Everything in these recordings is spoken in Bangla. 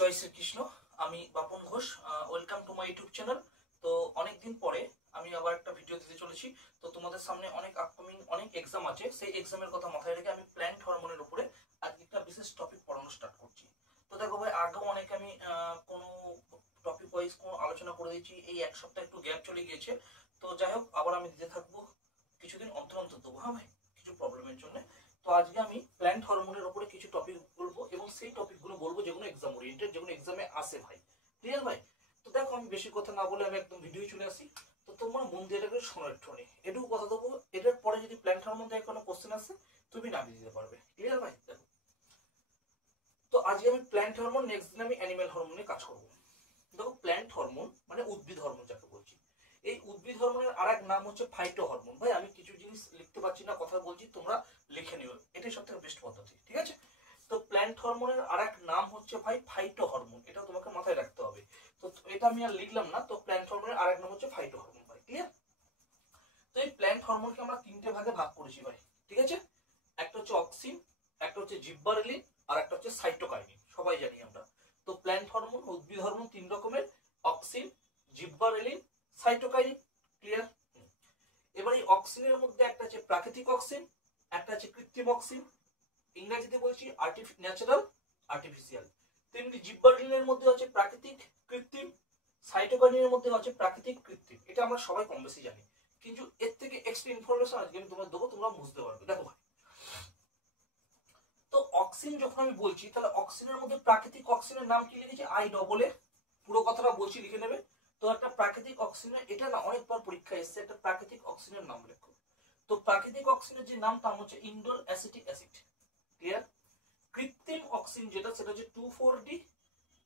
জয় শ্রীকৃষ্ণ। আমি Bapan Ghosh. Welcome to my YouTube channel. তো অনেকদিন পরে আমি আবার একটা ভিডিও দিতে চলেছি। তো তোমাদের সামনে অনেক আপকামিং অনেক এক্সাম আছে, সেই এক্সামের কথা মাথায় রেখে আমি প্ল্যান্ট হরমোনের উপরে আজকে একটা বিশেষ টপিক পড়ানো স্টার্ট করছি। তো দেখো ভাই, আগেও অনেক আমি কোনো টপিক ওয়াইজ কোনো আলোচনা করে দিয়েছি। এই এক সপ্তাহ একটু গ্যাপ চলে গিয়েছে। তো যাই হোক, আবার আমি দিতে থাকবো, কিছুদিন অন্তর অন্তর দেবো। হ্যাঁ ভাই, কিছু প্রবলেমের জন্য। তো আজকে আমি প্ল্যান্ট হরমোনের উপরে কিছু টপিক বলবো এবং সেই টপিকগুলো বলবো যেগুলো এক্সাম ওরিয়েন্টেড, যেগুলো এক্সামে আসে ভাই। ক্লিয়ার ভাই? তো দেখো, আমি বেশি কথা না বলে আমি একদম ভিডিও চলে আসি। তো তোমরা মন দিয়ে এটাকে শোনো একটুখানি, এটুকু কথা দেবো। এটার পরে যদি প্ল্যান্ট হরমোন থেকে কোনো কোশ্চেন আসে, তুমি নামিয়ে দিতে পারবে। ক্লিয়ার ভাই? দেখো, তো আজকে আমি প্ল্যান্ট হরমোন, নেক্সট দিন আমি অ্যানিমেল হরমোন নিয়ে কাজ করবো। দেখো, প্ল্যান্ট হরমোন মানে উদ্ভিদ হরমোন যাকে বলছি। এই উদ্ভিদ হরমোনের আর এক নাম হচ্ছে ফাইটো হরমোন। ভাই, আমি কিছু জিনিস লিখতে পারছি না, কথা বলছি, তোমরা লিখে নিও, এটাই সব থেকে বেস্ট পদ্ধতি। ঠিক আছে? তো প্ল্যান্ট হরমোনের আর এক নাম হচ্ছে ভাই ফাইটো হরমোন, এটা তোমাকে মাথায় রাখতে হবে। তো এটা আমি আর লিখলাম না। তো প্ল্যান্ট হরমোনের আর এক নাম হচ্ছে ফাইটো হরমোন ভাই। ক্লিয়ার? তো এই প্ল্যান্ট হরমোনকে আমরা তিনটে ভাগে ভাগ করেছি ভাই। ঠিক আছে? একটা হচ্ছে অক্সিন, একটা হচ্ছে জিব্বারেলিন, আর একটা হচ্ছে সাইটোকাইনিন। সবাই জানি আমরা। তো প্ল্যান্ট হরমোন, উদ্ভিদ হরমোন তিন রকমের: অক্সিন, জিব্বারেলিন, সাইটোকাইনিন। ক্লিয়ার? এবার এই অক্সিনের মধ্যে একটা আছে প্রাকৃতিক অক্সিন, একটা আছে কৃত্রিম অক্সিন। ইংরেজিতে বলছি ন্যাচারাল, আর্টিফিশিয়াল। তেমনি জিব্বারেলিনের মধ্যে হচ্ছে প্রাকৃতিক, কৃত্রিম। সাইটোকাইনিনের মধ্যে হচ্ছে প্রাকৃতিক, কৃত্রিম। এটা আমরা সবাই কম বেশি জানি, কিন্তু এর থেকে এক্সট্রা ইনফরমেশন আজকে আমি তোমাদের দেবো, তোমরা বুঝতে পারবে। দেখো ভাই, তো অক্সিন যখন আমি বলছি, তাহলে অক্সিনের মধ্যে প্রাকৃতিক অক্সিনের নাম কি লিখেছি? I double A. পুরো কথাটা বলছি, লিখে নেবে। তো একটা প্রাকৃতিক অক্সিজেন, এটা না অনেকবার পরীক্ষা এসেছে, একটা প্রাকৃতিক অক্সিজেনের নাম লেখো। তো প্রাকৃতিক অক্সিজেনের যে নামটা হচ্ছে ইন্ডোল অ্যাসিটিক অ্যাসিড। ক্লিয়ার? কৃত্রিম অক্সিজেন যেটা, সেটা হচ্ছে 2,4-D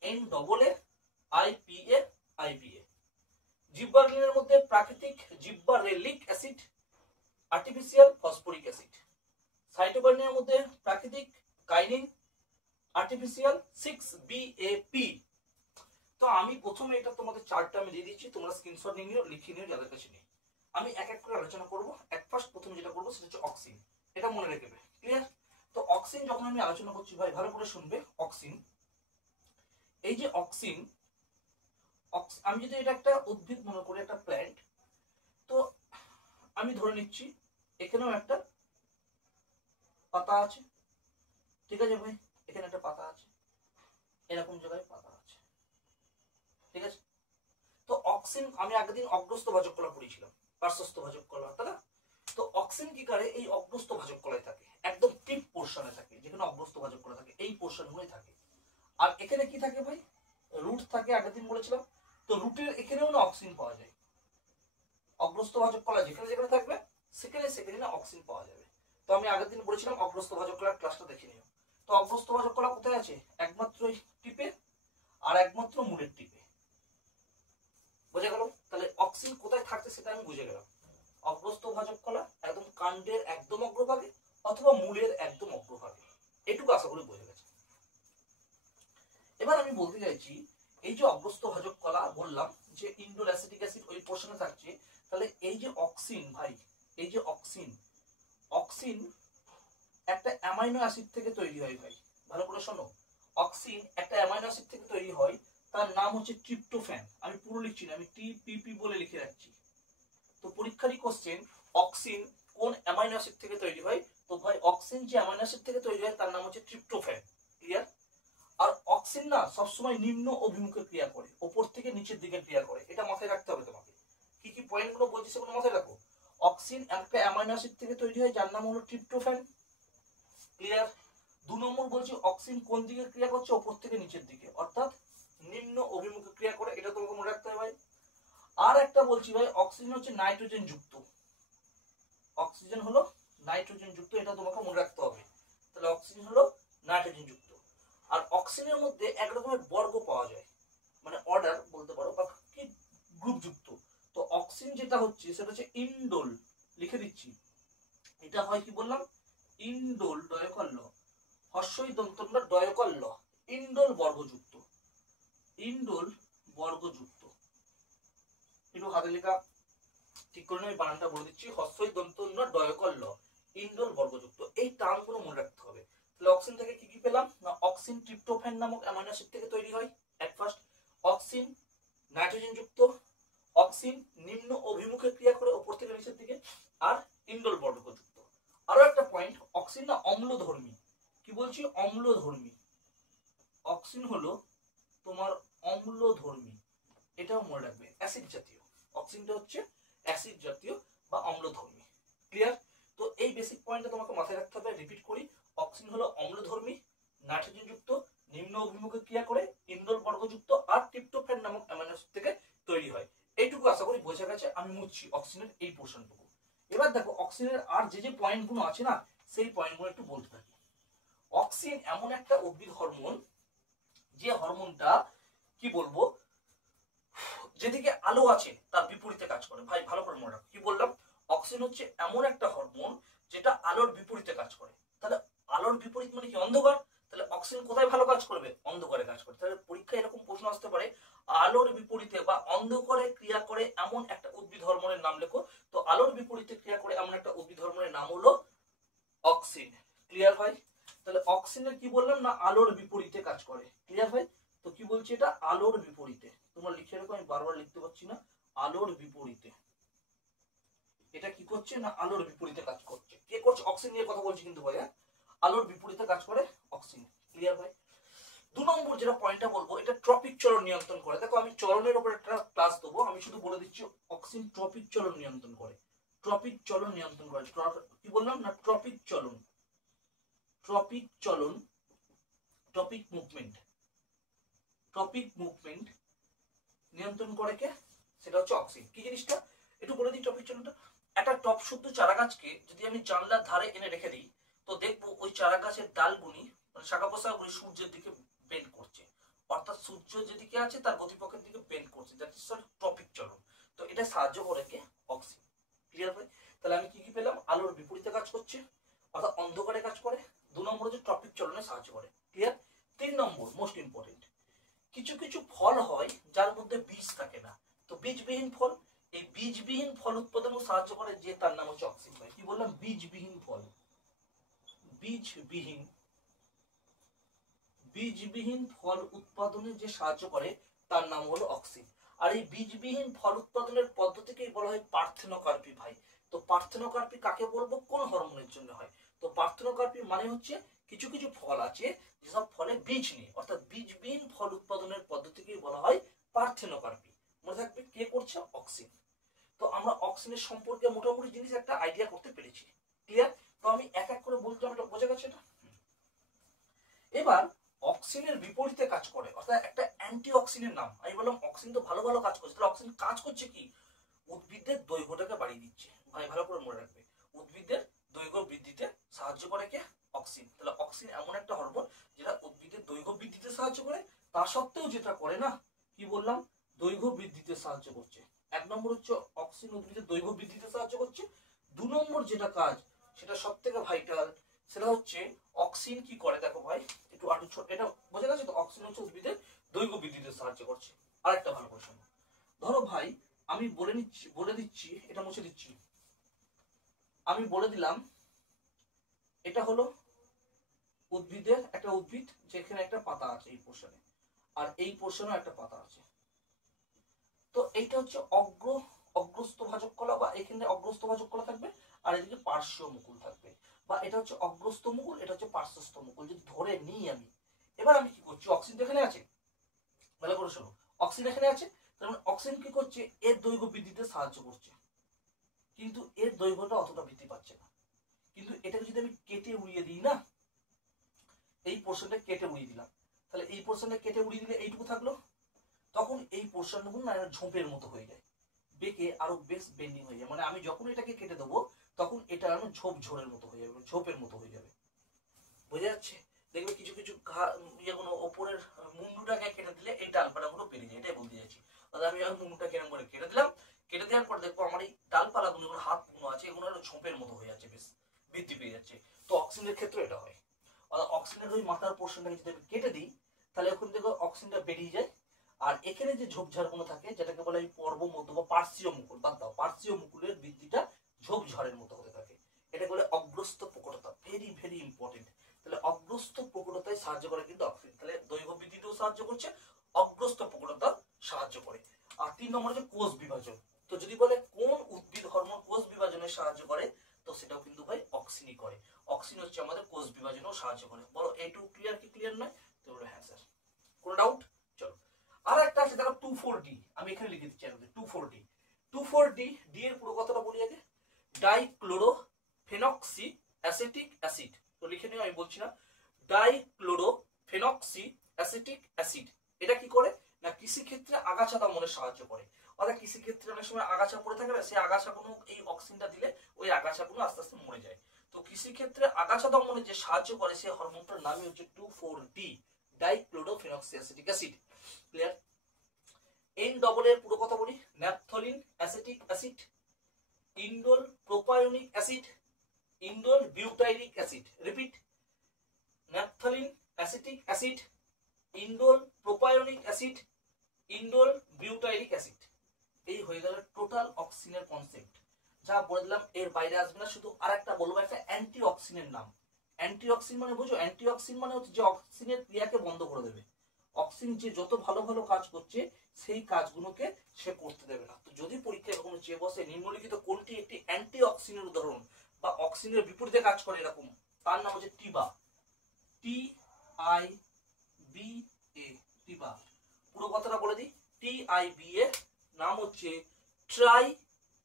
N double A IPA IPA। জিব্বারেলিনের মধ্যে প্রাকৃতিক জিব্বারেলিক অ্যাসিড, আর্টিফিশিয়াল ফসফরিক অ্যাসিড। সাইটোকাইনিনের মধ্যে প্রাকৃতিক কাইনিন, আর্টিফিশিয়াল 6BAP। তো আমি প্রথমে এটা তোমাদের চার্টটা আমি দিয়ে দিচ্ছি, তোমরা স্ক্রিনশট নিয়ে নিও, লিখে নিও যাদের কাছে নেই। আমি এক এক করে আলোচনা করবো। প্রথম যেটা করবো সেটা হচ্ছে অক্সিন। এটা মনে রেখেবে। ক্লিয়ার? তো অক্সিন যখন আমি আলোচনা করছি ভাই, ভালো করে শুনবে। অক্সিন, এই যে অক্সিন, আমি যদি এটা একটা উদ্ভিদ মনে করি, একটা প্ল্যান্ট, তো আমি ধরে নিচ্ছি এখানেও একটা পাতা আছে। ঠিক আছে ভাই? এখানে একটা পাতা আছে, এরকম জায়গায় পাতা আছে। ঠিক আছে? তো অক্সিন, আমি আগের দিন অগ্রস্ত ভাজক কলা পড়েছিলাম, পার্শ্বস্থ ভাজক কলা, তাই না? তো অক্সিন কি করে? এই অগ্রস্ত ভাজক কলায় থাকে, একদম টিপ পোর্শনে থাকে, যেখানে অগ্রস্ত ভাজক কলা থাকে, এই পোর্শন গুলোই থাকে। আর এখানে কি থাকে ভাই? রুট থাকে, আগের দিন বলেছিলাম। তো রুটের এখানেও না অক্সিন পাওয়া যায়। অগ্রস্ত ভাজক কলা যেখানে যেখানে থাকবে, সেখানে সেখানে না অক্সিন পাওয়া যাবে। তো আমি আগের দিন বলেছিলাম অগ্রস্ত ভাজক কলার ক্লাসটা দেখে নিও। তো অগ্রস্ত ভাজক কলা কোথায় আছে? একমাত্র টিপে, আর একমাত্র মূলের টিপে। বোঝা গেল? তাহলে অক্সিন কোথায় থাকছে সেটা আমি বুঝে গেলাম। অগ্রস্ত ভাজক কলা একদম কাণ্ডের একদম অগ্রভাগে, অথবা মূলের একদম অগ্রভাগে। এটুকু আশা করি বোঝা গেছে। এবার আমি বলতে চাইছি, এই যে অগ্রস্ত ভাজক কলা বললাম যে ইন্ডোল অ্যাসিটিক অ্যাসিড ওই পোর্শনে থাকছে, তাহলে এই যে অক্সিন ভাই, এই যে অক্সিন, অক্সিন একটা অ্যামাইনো অ্যাসিড থেকে তৈরি হয় ভাই। ভালো করে শোনো, অক্সিন একটা অ্যামাইনো অ্যাসিড থেকে তৈরি হয়, তার নাম হচ্ছে ট্রিপ্টোফ্যান। আমি পুরো লিখছি না, আমি TPP বলে লিখে রাখছি। তো পরীক্ষারই কোশ্চেন, অক্সিন কোন অ্যামাইনো অ্যাসিড থেকে তৈরি হয়? তো ভাই, অক্সিন যে অ্যামাইনো অ্যাসিড থেকে তৈরি হয় তার নাম হচ্ছে ট্রিপ্টোফ্যান। ক্লিয়ার? আর অক্সিন না সবসময় নিম্ন অভিমুখে ক্রিয়া করে, উপর থেকে নিচের দিকে ক্রিয়া করে। এটা মাথায় রাখতে হবে তোমাকে। কি কি পয়েন্টগুলো বলছি সেগুলো মাথায় রাখো। অক্সিন একটা অ্যামাইনো অ্যাসিড থেকে তৈরি হয়, যার নাম হলো ট্রিপ্টোফ্যান। ক্লিয়ার? 2 নম্বর বলছি, অক্সিন কোন দিকে ক্রিয়া করছে? উপর থেকে নিচের দিকে, অর্থাৎ নিম্ন অভিমুখে ক্রিয়া করে। এটা তোমাকে মনে রাখতে হবে ভাই। আর একটা বলছি ভাই, অক্সিজেন হচ্ছে নাইট্রোজেন যুক্ত। অক্সিজেন হলো নাইট্রোজেন যুক্ত, এটা তোমাকে মনে রাখতে হবে। তাহলে অক্সিজেন হলো নাইট্রোজেন যুক্ত। আর অক্সিজেনের মধ্যে এক রকমের বর্গ পাওয়া যায়, মানে অর্ডার বলতে পারো, বা কি গ্রুপ যুক্ত। তো অক্সিজেন যেটা হচ্ছে সেটা হচ্ছে ইন্ডোল, লিখে দিচ্ছি। এটা হয় কি বললাম? ইন্ডোল ডয়কল্য, হর্ষই দন্তন্য ডয়কল্য, ইন্ডোল বর্গযুক্ত। ইন্ডোল বর্গযুক্ত। একটু হাতে লেখা ঠিক করে আমি বানানটা বলে দিচ্ছি, হর্ষই দন্তন্য ডয়কল্য, ইন্ডোল বর্গযুক্ত। এই টার্মগুলো মনে রাখতে হবে। তাহলে অক্সিজেন থেকে কি কি পেলাম না, অক্সিন ট্রিপ্টোফ্যান নামক অ্যামাইনো অ্যাসিড থেকে তৈরি হয় এট ফার্স্ট। অক্সিন নাইট্রোজেন যুক্ত, অক্সিন নিম্ন অভিমুখে ক্রিয়া করে উপর থেকে নিচের দিকে, আর ইন্ডোল বর্গযুক্ত। আরো একটা পয়েন্ট, অক্সিন না অম্লধর্মী। কি বলছি? অম্লধর্মী। অক্সিন হলো তোমার অম্লধর্মী, এটাও মনে রাখবে। অ্যাসিড জাতীয়, অক্সিনটা হচ্ছে অ্যাসিড জাতীয় বা অম্লধর্মী। ক্লিয়ার? তো এই বেসিক পয়েন্টটা তোমাকে মাথায় রাখতে হবে। রিপিট করি, অক্সিন হলো অম্লধর্মী, নাইট্রোজেন যুক্ত, নিম্ন অভিমুখে ক্রিয়া করে, ইন্ডোল বর্গযুক্ত, আর ট্রিপ্টোফ্যান নামক অ্যামাইনো অ্যাসিড থেকে তৈরি হয়। এইটুকু আশা করি বোঝা গেছে। আমি মুছছি অক্সিনের এই পোর্শনটুকু। এবার দেখো অক্সিনের আর যে যে পয়েন্টগুলো আছে না, সেই পয়েন্টগুলো একটু বলতে থাকি। অক্সিন এমন একটা উদ্ভিদ হরমোন, যে হরমোনটা কি বলবো, যেদিকে আলো আছে তার বিপরীতে কাজ করে। ভাই ভালো করে মনে রাখো, কি বললাম? অক্সিন হচ্ছে এমন একটা হরমোন যেটা আলোর বিপরীতে কাজ করে। তাহলে আলোর বিপরীত মানে কি? অন্ধকার। তাহলে অক্সিন কোথায় ভালো কাজ করবে? অন্ধকারে কাজ করে। তাহলে পরীক্ষায় এরকম প্রশ্ন আসতে পারে, আলোর বিপরীতে বা অন্ধকারে ক্রিয়া করে এমন একটা উদ্ভিদ হরমোনের নাম লেখো। তো আলোর বিপরীতে ক্রিয়া করে এমন একটা উদ্ভিদ হরমোনের নাম হলো অক্সিন। ক্লিয়ার হয়? তাহলে অক্সিনের কি বললাম না, আলোর বিপরীতে কাজ করে। ক্লিয়ার হয়? তো কি বলছি? এটা আলোর বিপরীতে। তোমরা লিখে রাখো, আমি বারবার লিখতে পারছি না। আলোর বিপরীতে এটা কি করছে না, আলোর বিপরীতে কাজ করছে। কে করছে? অক্সিন নিয়ে কথা বলছি কিন্তু ভাই। আলোর বিপরীতে কাজ করে অক্সিন। ক্লিয়ার ভাই? 2 নম্বর যেটা পয়েন্টটা বলবো, এটা ট্রপিক চলন নিয়ন্ত্রণ করে। দেখো আমি চলনের উপর একটা ক্লাস দেবো, আমি শুধু বলে দিচ্ছি অক্সিন ট্রপিক চলন নিয়ন্ত্রণ করে। ট্রপিক চলন নিয়ন্ত্রণ করে। কি বললাম না, ট্রপিক চলন, ট্রপিক চলন, ট্রপিক মুভমেন্ট, ট্রপিক মুভমেন্ট নিয়ন্ত্রণ করে কে? সেটা হচ্ছে অক্সিন। কি জিনিসটা একটু বলে দিই। ট্রপিক চলনটা, একটা টপ শুদ্ধ চারা গাছকে যদি আমি জানলার ধারে এনে রেখে দিই, তো দেখবো ওই চারা গাছের ডালগুলি মানে শাখা প্রশাখাগুলি সূর্যের দিকে বেন্ড করছে। অর্থাৎ সূর্য যেদিকে আছে তার গতিপথের দিকে বেন্ড করছে। দ্যাট ইজ ট্রপিক চলন। তো এটা সাহায্য করে কে? অক্সিন। ক্লিয়ার ভাই? তাহলে আমি কি কি পেলাম? আলোর বিপরীতে কাজ করছে, অর্থাৎ অন্ধকারে কাজ করে। 2 নম্বর হচ্ছে ট্রপিক চলনে সাহায্য করে। ক্লিয়ার? 3 নম্বর মোস্ট ইম্পর্টেন্ট, কিছু কিছু ফল হয় যার মধ্যে বীজ থাকে না। তো বীজবিহীন ফল, এই বীজবিহীন ফল উৎপাদনে সাহায্য করে যে, তার নাম হচ্ছে অক্সিন। ভাই কি বললাম? বীজবিহীন ফল, বীজবিহীন, বীজবিহীন ফল উৎপাদনে যে সাহায্য করে তার নাম হলো অক্সিন। আর এই বীজবিহীন ফল উৎপাদনের পদ্ধতিকেই বলা হয় পার্থেনোকার্পি। ভাই তো পার্থেনোকার্পি কাকে বলবো? কোন হরমোনের জন্য হয়? তো পার্থেনোকার্পি মানে হচ্ছে কিছু কিছু ফল আছে যেসব ফলে বীজ নেই, অর্থাৎ বীজবিহীন ফল উৎপাদনের পদ্ধতিকেই বলা হয় পার্থেনোকার্পি। মনে থাকবে কে করছে? অক্সিন। তো আমরা অক্সিনের সম্পর্কে মোটামুটি জিনিস একটা আইডিয়া করতে পেরেছি। ক্লিয়ার? তো আমি এক এক করে বলতে, এটা বোঝা গেছে এটা? এবার অক্সিনের বিপরীতে কাজ করে, অর্থাৎ একটা অ্যান্টি অক্সিনের নাম। আমি বললাম অক্সিন তো ভালো ভালো কাজ করছে, তাহলে অক্সিন কাজ করছে কি? উদ্ভিদের দৈর্ঘ্যটাকে বাড়িয়ে দিচ্ছে। ভাই ভালো করে মনে রাখবে, উদ্ভিদের দৈর্ঘ্য বৃদ্ধিতে সাহায্য করে কে? অক্সিন। তাহলে অক্সিন এমন একটা হরমোন যেটা উদ্ভিদের দৈর্ঘ্য বৃদ্ধিতে সাহায্য করে। তা সত্ত্বেও যেটা করে না, কি বললাম? দৈর্ঘ্য বৃদ্ধিতে সাহায্য করছে। 1 নম্বর হচ্ছে অক্সিন উদ্ভিদের দৈর্ঘ্য বৃদ্ধিতে সাহায্য করছে। 2 নম্বর যেটা কাজ, সেটা সব থেকে ভাইটাল, সেটা হচ্ছে অক্সিন কি করে দেখো ভাই, একটু আরো ছোট, এটা বোঝা গেছে তো? অক্সিন হচ্ছে উদ্ভিদের দৈর্ঘ্য বৃদ্ধিতে সাহায্য করছে। আরেকটা ভালো করে শোনো। ধরো ভাই আমি বলে দিচ্ছি, এটা মুছে দিচ্ছি। আমি বলে দিলাম এটা হলো উদ্ভিদের একটা উদ্ভিদ, যেখানে একটা পাতা আছে এই পোর্শনে, আর এই পোর্শনে একটা পাতা আছে। তো এইটা হচ্ছে অগ্রস্থ ভাজক কলা, বা এখানে অগ্রস্থ ভাজক কলা থাকবে, আর এদিকে পার্শ্ব মুকুল থাকবে। বা এটা হচ্ছে অগ্রস্থ মুকুল, এটা হচ্ছে পার্শ্বস্থ মুকুল, যদি ধরে নিই আমি। এবার আমি কি করছি? অক্সিন এখানে আছে, ভালো করে শোনো, অক্সিন এখানে আছে। তার মানে অক্সিন কি করছে? এর দৈর্ঘ্য বৃদ্ধিতে সাহায্য করছে, কিন্তু এর দৈর্ঘ্যটা অতটা বৃদ্ধি পাচ্ছে না। কিন্তু এটাকে যদি আমি কেটে উড়িয়ে দিই না, এই পোর্শনটা কেটে উড়িয়ে দিলাম, তাহলে এই পোর্শনটা কেটে উড়িয়ে দিলে এইটুকু থাকলো, তখন এই পোর্শনটুকু না ঝোপের মতো হয়ে যায়, বেঁকে আরো বেশ বেন্ডিং হয়ে যায়। মানে আমি যখন এটাকে কেটে দেবো, তখন এটা ঝোপ ঝোড়ের মতো হয়ে যাবে, ঝোপের মতো হয়ে যাবে। বোঝা যাচ্ছে? দেখবে কিছু কিছু ইয়েগুলো ওপরের মুন্ডুটাকে কেটে দিলে এই ডালপালাগুলো বেরিয়ে যায়, এটাই বলতে চাইছি। তাহলে আমি মুন্ডুটা কেটে করে কেটে দিলাম, কেটে দেওয়ার পর দেখবো আমার এই ডালপালাগুলো, হাতগুলো আছে, এগুলো ঝোপের মতো হয়ে যাচ্ছে, বেশ বৃদ্ধি পেয়ে যাচ্ছে। তো অক্সিজেনের ক্ষেত্রে এটা হয়। অক্সিজেনের ওই মাথার পোর্শনটাকে যদি আমি কেটে দিই, তাহলে এখন দেখো অক্সিজেনটা বেরিয়ে যায়। আর এখানে যে ঝোপঝাড়গুলো থাকে, যেটাকে বলে পর্ব মধ্য বা পার্শ্বীয় মুকুল, বাদ দাও, পার্শ্বীয় মুকুলের বৃদ্ধিটা ঝোপঝাড়ের মতো হতে থাকে। এটা বলে অগ্রস্থ প্রকটতা। Very very important. তাহলে অগ্রস্ত প্রকটতায় সাহায্য করে কিন্তু অক্সিন। তাহলে দৈর্ঘ্য বৃদ্ধিতেও সাহায্য করছে, অগ্রস্ত প্রকটতা সাহায্য করে। আর 3 নম্বর হচ্ছে কোষ বিভাজন। তো যদি বলে কোন উদ্ভিদ হরমোন কোষ বিভাজনে সাহায্য করে, তো সেটাও কিন্তু ভাই অক্সিনই করে। অক্সিন হচ্ছে আমাদের কোষ বিভাজনেও সাহায্য করে। বলো এইটুকু ক্লিয়ার কি ক্লিয়ার নয়? তো বলো হ্যাঁ স্যার। কোনো ডাউট? চলো আর একটা আছে দেখো 24D, আমি এখানে লিখে দিচ্ছি 24D। 24D, ডি এর পুরো কথাটা বলি আগে। ডাইক্লোরোফেনক্সি অ্যাসিটিক অ্যাসিড। তো লিখে নিও, আমি বলছি না। ডাইক্লোরোফেনক্সি অ্যাসিটিক অ্যাসিড, এটা কি করে না কৃষি ক্ষেত্রে আগাছা দমনে সাহায্য করে। অর্থাৎ কৃষি ক্ষেত্রে অনেক সময় আগাছা পড়ে থাকে না, সেই আগাছাগুলো এই অক্সিনটা দিলে ওই আগাছাগুলো আস্তে আস্তে মরে যায়। তো কৃষি ক্ষেত্রে আগাছা দমনে যে সাহায্য করে সেই হরমোনটার নামই হচ্ছে 24D, dichlorophenoxy acetic acid. Clear? N double এর পুরো কথা বলি। Naphthalene acetic acid, indole propionic acid, indole butyric acid. Repeat, naphthalene acetic acid, indole propionic acid, indole butyric acid. এই হয়ে গেল টোটাল অক্সিনের কনসেপ্ট। যা বললাম এর বাইরে আসবে না। শুধু আরেকটা বলবো, একটা অ্যান্টি অক্সিনের নাম। অ্যান্টি অক্সিন মানে বুঝো, অ্যান্টি অক্সিন মানে হচ্ছে যে অক্সিনের ক্রিয়াকে বন্ধ করে দেবে। অক্সিন যে যত ভালো ভালো কাজ করছে সেই কাজগুলোকে সে করতে দেবে না। তো যদি পরীক্ষায় কখনো চেয়ে বসে নিম্নলিখিত কোনটি একটি অ্যান্টি অক্সিনের উদাহরণ বা অক্সিনের বিপরীতে কাজ করে এরকম, তার নাম হচ্ছে টিবা। TIBA, টিবা। পুরো কথাটা বলে দিই। TIBA নাম হচ্ছে try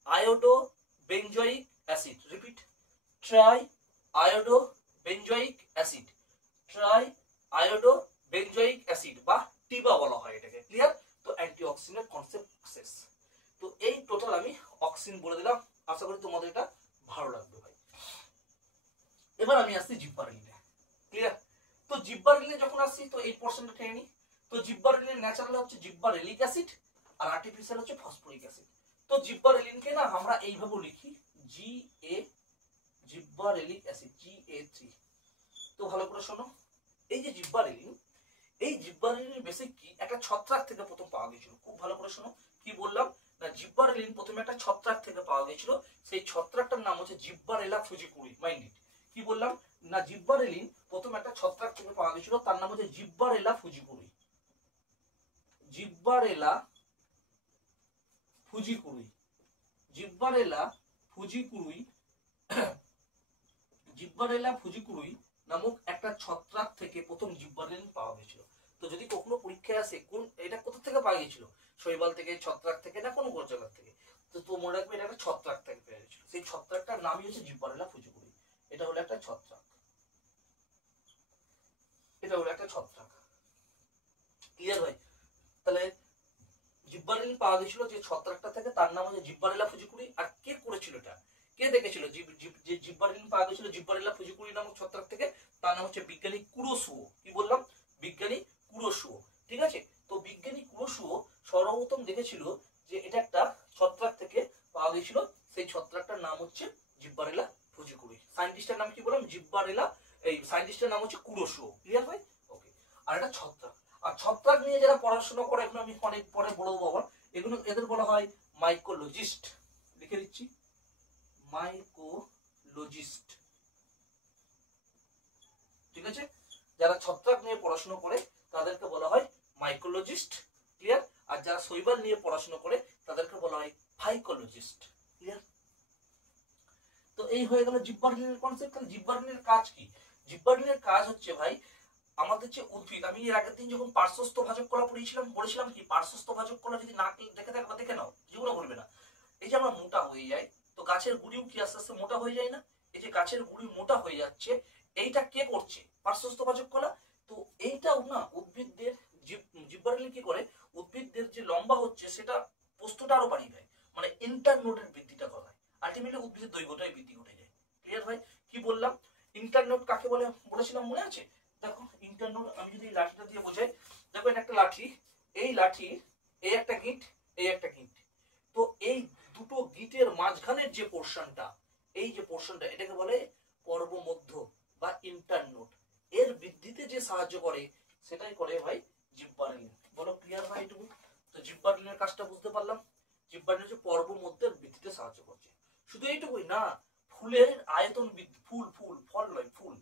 iodo benzoic acid. Repeat, try iodo benzoic acid, try iodo benzoic acid বা টিবা বলা হয় এটাকে। ক্লিয়ার? তো অ্যান্টিঅক্সিনের কনসেপ্ট শেষ। তো এই টোটাল আমি অক্সিন বলে দিলাম। আশা করি তোমাদের এটা ভালো লাগবে ভাই। এবার আমি আসছি জিব্বারেলিনে। ক্লিয়ার? তো জিব্বারেলিনে যখন আসছি তো এই পোরশনটা টেনে নিই। তো জিব্বারেলিনের ন্যাচারাল হচ্ছে জিব্বারেলিক অ্যাসিড আর আর্টিফিশিয়াল হচ্ছে ফসফরিক অ্যাসিড। তো জিব্বারেলিনকে না আমরা এইভাবে লিখি GA, জিব্বারেলিক অ্যাসিড GA3। তো ভালো করে শোনো, এই যে জিব্বারেলিন, এই জিব্বারেলিনের বেসিক কি একটা ছত্রাক থেকে প্রথম পাওয়া গিয়েছিল। খুব ভালো করে শোনো কি বললাম না, জিব্বারেলিন প্রথমে একটা ছত্রাক থেকে পাওয়া গিয়েছিল। সেই ছত্রাকটার নাম হচ্ছে জিব্বারেলা ফুজিকুরি। মাইন্ড ইট, কি বললাম না, জিব্বারেলিন প্রথম একটা ছত্রাক থেকে পাওয়া গিয়েছিল, তার নাম হচ্ছে জিব্বারেলা ফুজিকুরি। জিব্বারেলা ফুজিকুরি, জিব্বারেলা ফুজিকুরি, জিব্বারেলা ফুজিকুরি নামক একটা ছত্রাক থেকে প্রথম জিব্বারেলিন পাওয়া গিয়েছিল। তো যদি কখনো পরীক্ষায় আসে কোন এটা কোথা থেকে পাওয়া গিয়েছিল, শৈবাল থেকে, ছত্রাক থেকে না কোনো জায়গা থেকে, তো মনে রাখবে এটা একটা ছত্রাক থেকে পেয়ে গেছিল। সেই ছত্রাকটার নামই হচ্ছে জিব্বারেলা ফুজিকুরি। এটা হলো একটা ছত্রাক, এটা হলো একটা ছত্রাক। ক্লিয়ার ভাই? তাহলে জিব্বারেলিন পাওয়া গেছিল যে ছত্রাকটা থেকে, তার নাম হচ্ছে জিব্বারেলা ফুজিকুরি। আর কে করেছিল এটা, কে দেখেছিল যে জিব্বারেলিন পাওয়া গেছিল জিব্বারেলা ফুজিকুরি নামক ছত্রাক থেকে, তার নাম হচ্ছে বিজ্ঞানী কুরোসুও। কি বললাম? বিজ্ঞানী কুরোসুও। ঠিক আছে? তো বিজ্ঞানী কুরোসুও সর্বপ্রথম দেখেছিল যে এটা একটা ছত্রাক থেকে পাওয়া গেছিল। সেই ছত্রাকটার নাম হচ্ছে জিব্বারেলা ফুজিকুরি। সায়েন্টিস্টের নাম কি বললাম? জিব্বারেলা, এই সায়েন্টিস্টের নাম হচ্ছে কুরোসুও। ক্লিয়ার ভাই? ওকে। আর এটা ছত্রাক। আর ছত্রাক নিয়ে যারা পড়াশোনা করে, এখন আমি অনেক পরে বলবো বাবা, এগুলো এদের বলা হয় মাইকোলজিস্ট। লিখে দিচ্ছি, মাইকোলজিস্ট। ঠিক আছে? যারা ছত্রাক নিয়ে পড়াশোনা করে তাদেরকে বলা হয় মাইকোলজিস্ট। ক্লিয়ার? আর যারা শৈবাল নিয়ে পড়াশোনা করে তাদেরকে বলা হয় ফাইকোলজিস্ট। ক্লিয়ার? তো এই হয়ে গেল জিব্বারেলিনের কনসেপ্ট। তাহলে জিব্বারেলিনের কাজ কি? জিব্বারেলিনের কাজ হচ্ছে ভাই, আমাদের যে উদ্ভিদ, আমি এর আগের দিন যখন পার্শ্বস্থ ভাজক কলা পড়িয়েছিলাম বলেছিলাম কি, পার্শ্বস্থ ভাজক কলা যদি না দেখে থাকো দেখে নাও, জীবনে বলবে না। এই যে আমরা মোটা হয়ে যাই, তো গাছের গুড়িও কি আস্তে আস্তে মোটা হয়ে যায় না? এই যে গাছের গুড়ি মোটা হয়ে যাচ্ছে, এইটা কে করছে? পার্শ্বস্থ ভাজক কলা। তো এইটাও না উদ্ভিদদের জিব্বারেলিন কি করে, উদ্ভিদদের যে লম্বা হচ্ছে সেটা পোস্তটা আরো বাড়িয়ে দেয়, মানে ইন্টারনোডের বৃদ্ধিটা করায়। আলটিমেটলি উদ্ভিদের দৈর্ঘ্যটাই বৃদ্ধি ঘটে যায়। ক্লিয়ার ভাই? কি বললাম? ইন্টারনোড কাকে বলে বলেছিলাম মনে আছে? দেখো ইন্টারনোড আমি যদি এই লাঠিটা দিয়ে বোঝাই, দেখো এটা একটা লাঠি, এই লাঠির এই একটা গিঁট, এই একটা গিঁট। তো এই দুটো গিঁটের মাঝখানের যে পোর্শনটা, এই যে পোর্শনটা, এটাকে বলে পর্ব মধ্য বা ইন্টারনোড। এর বৃদ্ধিতে যে সাহায্য করে সেটাই করে ভাই জিব্বারেলিন। বলো ক্লিয়ার ভাই এটুকু? তো জিব্বারেলিনের কাজটা বুঝতে পারলাম। জিব্বারেলিন হচ্ছে পর্ব মধ্যের বৃদ্ধিতে সাহায্য করছে। শুধু এইটুকুই না, ফুলের আয়তন বৃদ্ধি, ফল নয় ফুল,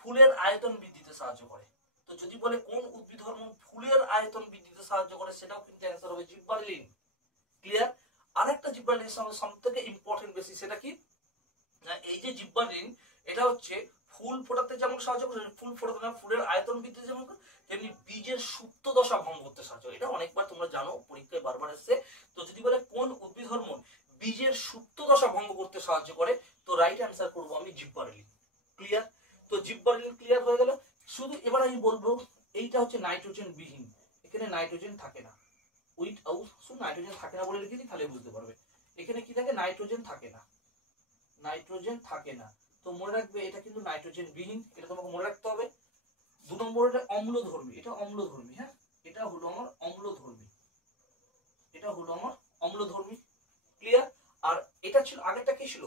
ফুলের আয়তন বৃদ্ধিতে সাহায্য করে। তো যদি বলে কোন উদ্ভিদ হরমোন ফুলের আয়তন বৃদ্ধিতে সাহায্য করে, সেটাও কিন্তু অ্যান্সার হবে জিব্বারেলিন। ক্লিয়ার? আরেকটা জিব্বারেলিনের সঙ্গে সবথেকে ইম্পর্টেন্ট বেশি, সেটা কি না, এই যে জিব্বারেলিন এটা হচ্ছে ফুল ফোটাতে যেমন সাহায্য করে, ফুল ফোটাতে না, ফুলের আয়তন বৃদ্ধিতে যেমন করে, তেমনি বীজের সুপ্ত দশা ভঙ্গ করতে সাহায্য করে। এটা অনেকবার তোমরা জানো, পরীক্ষায় বারবার এসেছে। তো যদি বলে কোন উদ্ভিদ হরমোন বীজের সুপ্ত দশা ভঙ্গ করতে সাহায্য করে, তো রাইট অ্যান্সার করবো আমি জিব্বারেলিন। ক্লিয়ার? তো জিব্বারেলিন ক্লিয়ার হয়ে গেল। শুধু এবার আমি বলবো এইটা হচ্ছে নাইট্রোজেন বিহীন, এখানে নাইট্রোজেন থাকে না। নাইট্রোজেন থাকে না বলে লিখে দিই, তাহলে বুঝতে পারবে। এখানে কি থাকে, নাইট্রোজেন থাকে না, নাইট্রোজেন থাকে না। তো মনে রাখবে এটা কিন্তু নাইট্রোজেন বিহীন, এটা তোমাকে মনে রাখতে হবে। 2 নম্বর এটা অম্লধর্মী, এটা অম্লধর্মী, হ্যাঁ এটা হলো আমার অম্লধর্মী, এটা হলো আমার অম্লধর্মী। ক্লিয়ার? আর এটা ছিল, আগেরটা কি ছিল,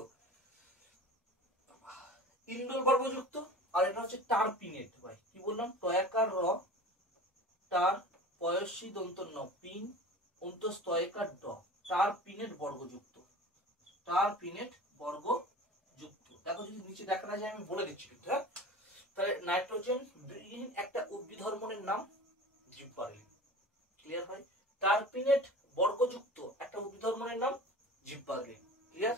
ইন্ডোল বর্গযুক্ত, আর এটা হচ্ছে টারপিনেট। ভাই কি বললাম, টয়াকার র, টার পয়সী দন্ত ন, পিন অন্তস্তয়কার ড, টারপিনেট বর্গযুক্ত, টারপিনেট বর্গযুক্ত। দেখো যদি নিচে দেখা না যায় আমি বলে দিচ্ছি কিন্তু, হ্যাঁ। তাহলে নাইট্রোজেন বিহীন একটা উদ্ভিদ হরমোনের নাম জিব্বারেলিন। ক্লিয়ার হয়? টারপিনেট বর্গযুক্ত একটা উদ্ভিদ হরমোনের নাম জিব্বারেলিন। ক্লিয়ার?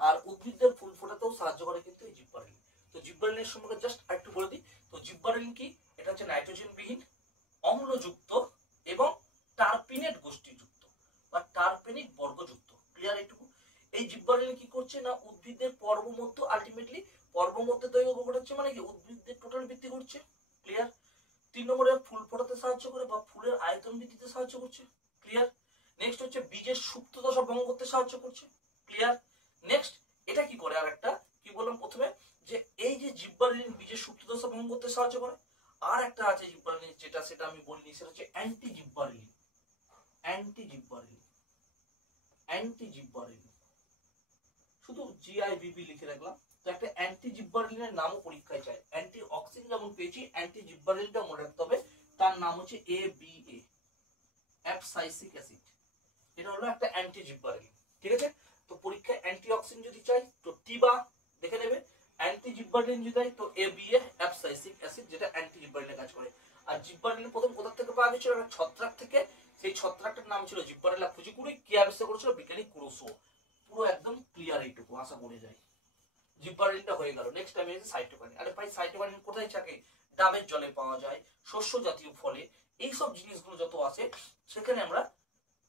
আর উদ্ভিদদের ফুল ফোটাতেও সাহায্য করে কিন্তু এই জিব্বারেলিন। তো জিব্বারেলিনের সম্পর্কে জাস্ট একটু বলে দিই। তো জিব্বারেলিন কি, এটা হচ্ছে নাইট্রোজেন বিহীন, অম্লযুক্ত এবং টারপিনেট গোষ্ঠীযুক্ত বা টারপেনিক বর্গযুক্ত। ক্লিয়ার? এইটুকু। এই জিব্বারেলিন কি করছে না, উদ্ভিদের পর্বমধ্য, আলটিমেটলি পর্বমধ্যে দৈর্ঘ্য ঘটাচ্ছে, মানে কি উদ্ভিদের টোটাল বৃদ্ধি করছে। ক্লিয়ার? 3 নম্বরে ফুল ফোটাতে সাহায্য করে বা ফুলের আয়তন বৃদ্ধিতে সাহায্য করছে। ক্লিয়ার? নেক্সট হচ্ছে বীজের সুপ্ত দশা ভঙ্গ করতে সাহায্য করছে। ক্লিয়ার? নেক্সট এটা কি করে, আর একটা কি বললাম প্রথমে, যে এই যে জিব্বারেলিন বীজের সুপ্ত দশা ভঙ্গ করতে সাহায্য করে। আর একটা আছে জিব্বারেলিন, যেটা সেটা আমি বলিনি, সেটা হচ্ছে অ্যান্টি জিব্বারেলিন। অ্যান্টি জিব্বারেলিন, অ্যান্টি জিব্বারেলিন, শুধু জিআইবিবি লিখে রাখলাম। তো একটা অ্যান্টি জিব্বারেলিনের নামও পরীক্ষায় চাই। অ্যান্টি অক্সিন যেমন পেয়েছি, অ্যান্টি জিব্বারেলিনটা মনে রাখতে হবে, তার নাম হচ্ছে ABA, অ্যাবসাইসিক অ্যাসিড। এটা হলো একটা অ্যান্টি জিব্বারেলিন। ঠিক আছে? তো পরীক্ষায় অ্যান্টি অক্সিন যদি চাই তো টিবা দেখে নেবে, অ্যান্টি জিব্বারেলিন যদি চাই তো ABA, অ্যাবসাইসিক অ্যাসিড, যেটা অ্যান্টি জিব্বারেলিনের কাজ করে। আর জিব্বারেলিন প্রথম কোথা থেকে পাওয়া গেছিল, একটা ছত্রাক থেকে। সেই ছত্রাকটার নাম ছিল জিব্বারেলা ফুজিকুরি। কে আবিষ্কার করেছিল? বিজ্ঞানী কুরোসো। পুরো একদম ক্লিয়ার এইটুকু আশা করে যাই। জিব্বারেলিনটা হয়ে গেল। নেক্সট আমি আছে সাইটোকাইনিন। আরে ভাই সাইটোকাইনিন কোথায় থাকে? ডাবের জলে পাওয়া যায়, শস্য জাতীয় ফলে, এইসব জিনিসগুলো যত আছে সেখানে আমরা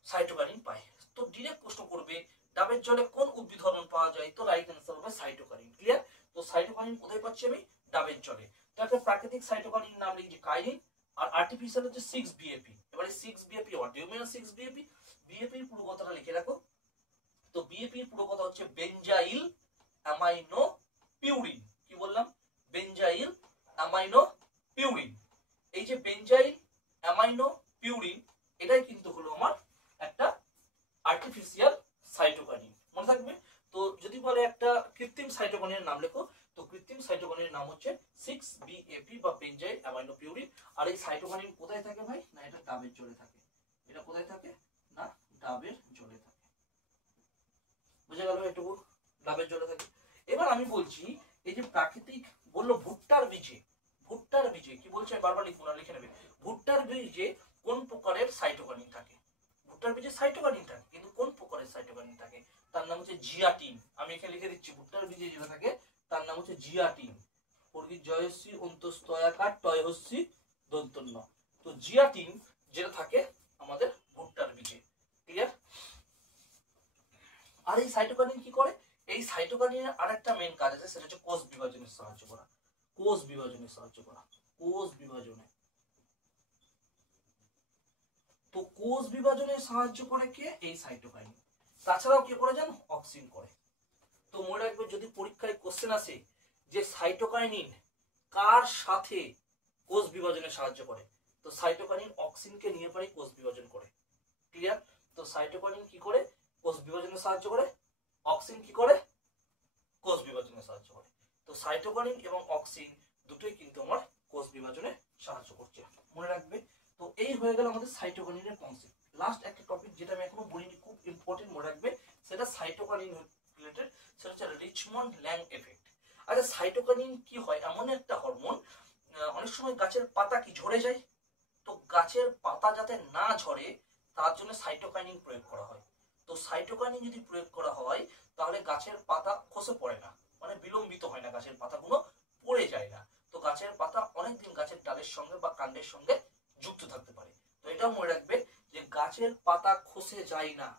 সাইটোকাইনিন পাই। তো ডিরেক্ট প্রশ্ন করবে ডাবের জলে কোন উদ্ভিদ হরমোন পাওয়া যায়, তো রাইট অ্যান্সার হবে সাইটোকাইনিন। ক্লিয়ার? তো সাইটোকাইনিন কোথায় পাচ্ছি আমি? ডাবের জলে। তো একটা প্রাকৃতিক সাইটোকাইনিন নাম লিখছি কাইনিন, আর আর্টিফিশিয়াল হচ্ছে 6-BAP। এবারে 6-BAP, what do you mean 6-BAP? BAP এর পুরো কথাটা লিখে রাখো। তো বিএপি এর পুরো কথা হচ্ছে বেনজাইল অ্যামাইনো পিউরিন। কি বললাম? Benzyl amino purine. এই যে বেনজাইল অ্যামাইনো পিউরিন, এটাই কিন্তু হলো আমার একটা আর্টিফিশিয়াল সাইটোকাইনিন। মনে থাকবে? তো যদি বলে একটা কৃত্রিম সাইটোকাইনিনের নাম লেখো, তো কৃত্রিম সাইটোকাইনিনের নাম হচ্ছে 6-BAP বা বেনজাইল অ্যামাইনো পিউরিন। আর এই সাইটোকাইনিন কোথায় থাকে ভাই? না এটা ডাবের জলে থাকে। এটা কোথায় থাকে? না ডাবের জলে থাকে। বুঝে গেল এটুকু? ডাবের জলে থাকে। এবার আমি বলছি এই যে প্রাকৃতিক, বললো ভুট্টার বীজে, ভুট্টার বীজে কি বলছে বারবার লিখবো না, লিখে নেবে। ভুট্টার বীজে কোন প্রকারের সাইটোকাইনিন থাকে? ভুট্টার বীজে সাইটোকাইনিন থাকে, কিন্তু কোন প্রকারের সাইটোকাইনিন থাকে? তার নাম হচ্ছে জিয়াটিন। আমি এখানে লিখে দিচ্ছি, ভুট্টার বীজে যেটা থাকে তার নাম হচ্ছে জিয়াটিন। পড়বি জয়শ্রী অন্তস্তয়াকার টয়হস্যি দন্তন্য। তো জিয়াটিন যেটা থাকে আমাদের ভুট্টার বীজে। ক্লিয়ার? আর এই সাইটোকাইনিন কি করে? এই সাইটোকাইনিনের আরেকটা মেইন কাজ আছে, সেটা হচ্ছে কোষ বিভাজনে সাহায্য করা। কোষ বিভাজনে সাহায্য করা, কোষ বিভাজনে। তো কোষ বিভাজনে সাহায্য করে কে? এই সাইটোকাইনিন। তাছাড়াও কি করে জানো? অক্সিন করে। তো মনে রাখবে যদি পরীক্ষায় কোশ্চেন আসে যে সাইটোকাইনিন কার সাথে কোষ বিভাজনে সাহায্য করে, তো সাইটোকাইনিন অক্সিনকে নিয়ে পরে কোষ বিভাজন করে। ক্লিয়ার? তো সাইটোকাইনিন কি করে? কোষ বিভাজনে সাহায্য করে। অক্সিন কি করে? কোষ বিভাজনে সাহায্য করে। তো সাইটোকাইনিন এবং অক্সিন দুটোই কিন্তু আমার কোষ বিভাজনে সাহায্য করছে, মনে রাখবে। তো এই হয়ে গেল আমাদের সাইটোকাইনিনের কনসেপ্ট। লাস্ট একটা টপিক যেটা আমি এখনো বলিনি, খুব ইম্পর্টেন্ট মনে রাখবে, সেটা সাইটোকাইনিন রিলেটেড, সেটা হচ্ছে রিচমন্ড ল্যাং এফেক্ট। আচ্ছা সাইটোকাইনিন কি হয়, এমন একটা হরমোন, অনেক সময় গাছের পাতা কি ঝরে যায়, তো গাছের পাতা যাতে না ঝরে তার জন্য সাইটোকাইনিন প্রয়োগ করা হয়। তো সাইটোকাইনিন যদি প্রয়োগ করা হয় তাহলে গাছের পাতা খসে পড়ে না, মানে বিলম্বিত হয় না, গাছের পাতাগুলো পড়ে যায় না। তো গাছের পাতা অনেকদিন গাছের ডালের সঙ্গে বা কাণ্ডের সঙ্গে যুক্ত থাকতে পারে। তো এটাও মনে রাখবে যে গাছের পাতা খসে যায় না,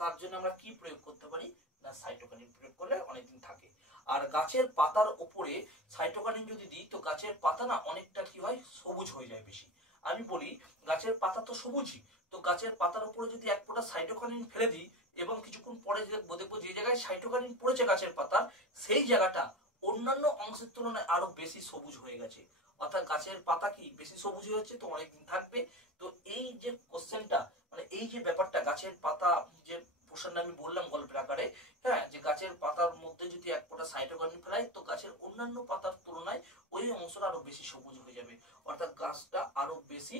তার জন্য আমরা কি প্রয়োগ করতে পারি না, সাইটোকাইনিন প্রয়োগ করলে অনেকদিন থাকে। আর গাছের পাতার উপরে সাইটোকাইনিন যদি দিই তো গাছের পাতা না অনেকটা কি হয়, সবুজ হয়ে যায় বেশি। আমি বলি গাছের পাতা তো সবুজই, তো গাছের পাতার উপরে যদি এক ফোঁটা সাইটোকাইনিন ফেলে দিই এবং কিছুক্ষণ পরে দেখবো যে জায়গায় সাইটোকাইনিন পড়েছে গাছের পাতা, সেই জায়গাটা অন্যান্য অংশের তুলনায় আরো বেশি সবুজ হয়ে গেছে। অর্থাৎ গাছের পাতা কি বেশি সবুজ হয়েছে, তো অনেকদিন থাকবে। তো এই যে কোশ্চেনটা, মানে এই যে ব্যাপারটা, গাছের পাতা যে পোর্শনটা আমি বললাম গল্পের আকারে, হ্যাঁ, যে গাছের পাতার মধ্যে যদি এক ফোঁটা সাইটোকাইনিন ফেলাই তো গাছের অন্যান্য পাতার তুলনায় ওই অংশটা আরো বেশি সবুজ হয়ে যাবে, অর্থাৎ গাছটা আরো বেশি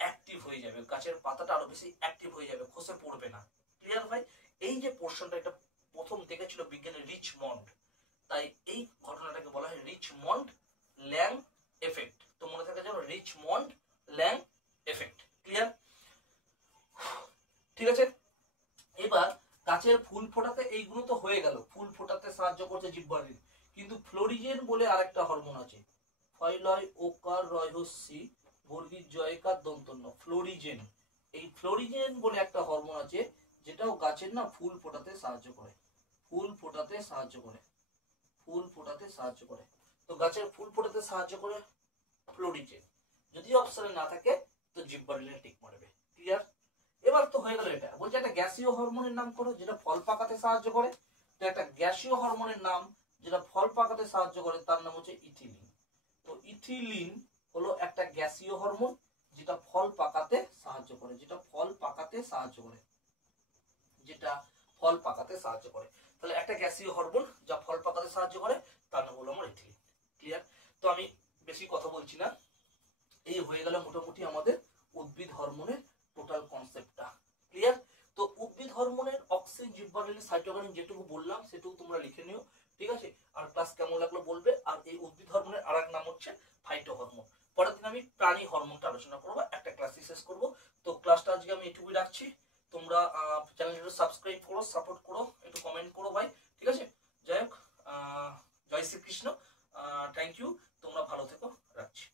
অ্যাক্টিভ হয়ে যাবে, গাছের পাতাটা আরো বেশি অ্যাক্টিভ হয়ে যাবে, খসে পড়বে না। ক্লিয়ার ভাই? এই যে পোর্শনটা, এটা প্রথম দেখেছিল বিজ্ঞানী রিচমন্ড, তাই এই ঘটনাটাকে বলা হয় রিচমন্ড ল্যাং এফেক্ট। তো মনে থাকে যেন রিচমন্ড ল্যাং এফেক্ট। ক্লিয়ার? ঠিক আছে, এবার গাছের ফুল ফোটাতে এইগুলো তো হয়ে গেল, ফুল ফোটাতে সাহায্য করছে জিব্বারলিন, কিন্তু ফ্লোরিজেন বলে আরেকটা হরমোন আছে, ফয়লয় ওকার রয়হস্যি বর্গীর জয়কার দন্তন্য, ফ্লোরিজেন। এই ফ্লোরিজেন বলে একটা হরমোন আছে যেটাও গাছের না ফুল ফোটাতে সাহায্য করে, ফুল ফোটাতে সাহায্য করে, ফুল ফোটাতে সাহায্য করে। তো গাছের ফুল ফোটাতে সাহায্য করে ফ্লোরিজেন, যদি অপশনে না থাকে তো জিব্বারলিনে টিক মারবে। ক্লিয়ার? এবার তো হয়ে গেল। এটা বলছে একটা গ্যাসীয় হরমোনের নাম করো যেটা ফল পাকাতে সাহায্য করে। তো একটা গ্যাসীয় হরমোনের নাম যেটা ফল পাকাতে সাহায্য করে তার নাম হচ্ছে ইথিলিন। তো ইথিলিন হলো একটা গ্যাসীয় হরমোন যেটা ফল পাকাতে সাহায্য করে, যেটা ফল পাকাতে সাহায্য করে, যেটা ফল পাকাতে সাহায্য করে। তাহলে একটা গ্যাসীয় হরমোন যা ফল পাকাতে সাহায্য করে তার নাম হলো আমার ইথিলিন। ক্লিয়ার? তো আমি বেশি কথা বলছি না, এই হয়ে গেল মোটামুটি আমাদের উদ্ভিদ হরমোনের টোটাল কনসেপ্টটা। ক্লিয়ার? তো উদ্ভিদ হরমোনের অক্সিন, জিব্বারলিন, সাইটোকাইনিন যেটুকু বললাম সেটুকু তোমরা লিখে নিও। ঠিক আছে? আর ক্লাস কেমন লাগলো বলবে। আর এই উদ্ভিদ হরমোনের আরেক নাম হচ্ছে ফাইটো হরমোন। পরের দিন আমি প্রাণী হরমোনটা আলোচনা করবো, একটা ক্লাস শেষ করব। তো ক্লাসটা আজকে আমি এটুকুই রাখছি। তোমরা চ্যানেলটা সাবস্ক্রাইব করো, সাপোর্ট করো, একটু কমেন্ট করো ভাই। ঠিক আছে? যাই হোক, জয় শ্রীকৃষ্ণ, থ্যাংক ইউ, তোমরা ভালো থেকো, রাখছি।